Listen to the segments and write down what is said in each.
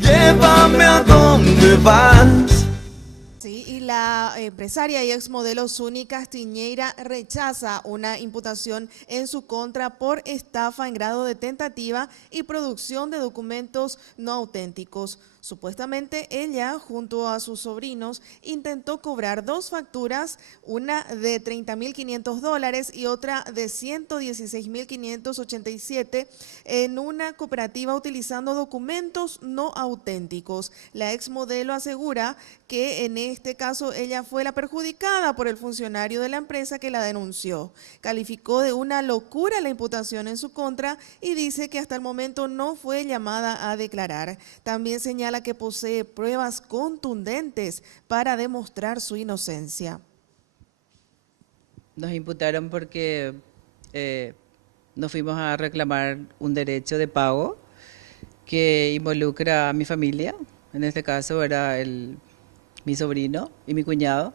Llévame a donde vas. Sí, y la empresaria y exmodelo Suni Castiñeira rechaza una imputación en su contra por estafa en grado de tentativa y producción de documentos no auténticos. Supuestamente ella, junto a sus sobrinos, intentó cobrar dos facturas, una de $30.500 y otra de $116.587 en una cooperativa utilizando documentos no auténticos. La exmodelo asegura que en este caso ella fue la perjudicada por el funcionario de la empresa que la denunció. Calificó de una locura la imputación en su contra y dice que hasta el momento no fue llamada a declarar. También señala que posee pruebas contundentes para demostrar su inocencia. Nos imputaron porque nos fuimos a reclamar un derecho de pago que involucra a mi familia. En este caso era mi sobrino y mi cuñado,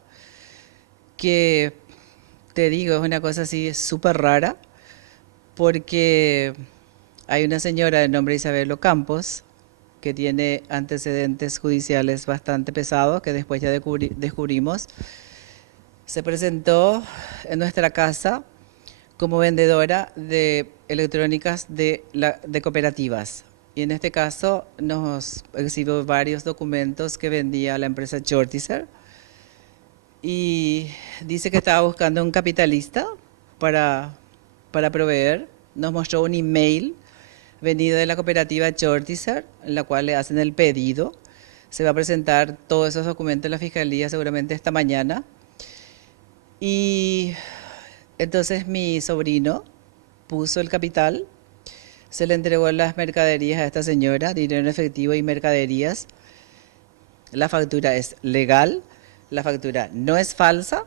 que te digo, es una cosa así súper rara, porque hay una señora de nombre Isabel Ocampos que tiene antecedentes judiciales bastante pesados, que después ya descubrimos. Se presentó en nuestra casa como vendedora de electrónicas de cooperativas. Y en este caso nos exhibió varios documentos que vendía la empresa Shortizer. Y dice que estaba buscando un capitalista para proveer. Nos mostró un email venido de la cooperativa Shortizer, en la cual le hacen el pedido. Se va a presentar todos esos documentos en la fiscalía seguramente esta mañana. Y entonces mi sobrino puso el capital, se le entregó las mercaderías a esta señora, dinero en efectivo y mercaderías. La factura es legal, la factura no es falsa.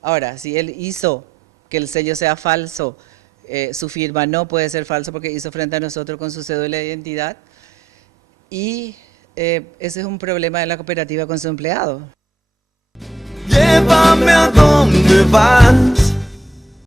Ahora, si él hizo que el sello sea falso, su firma no puede ser falsa porque hizo frente a nosotros con su cédula de identidad. Y ese es un problema de la cooperativa con su empleado. Llévame a donde vas.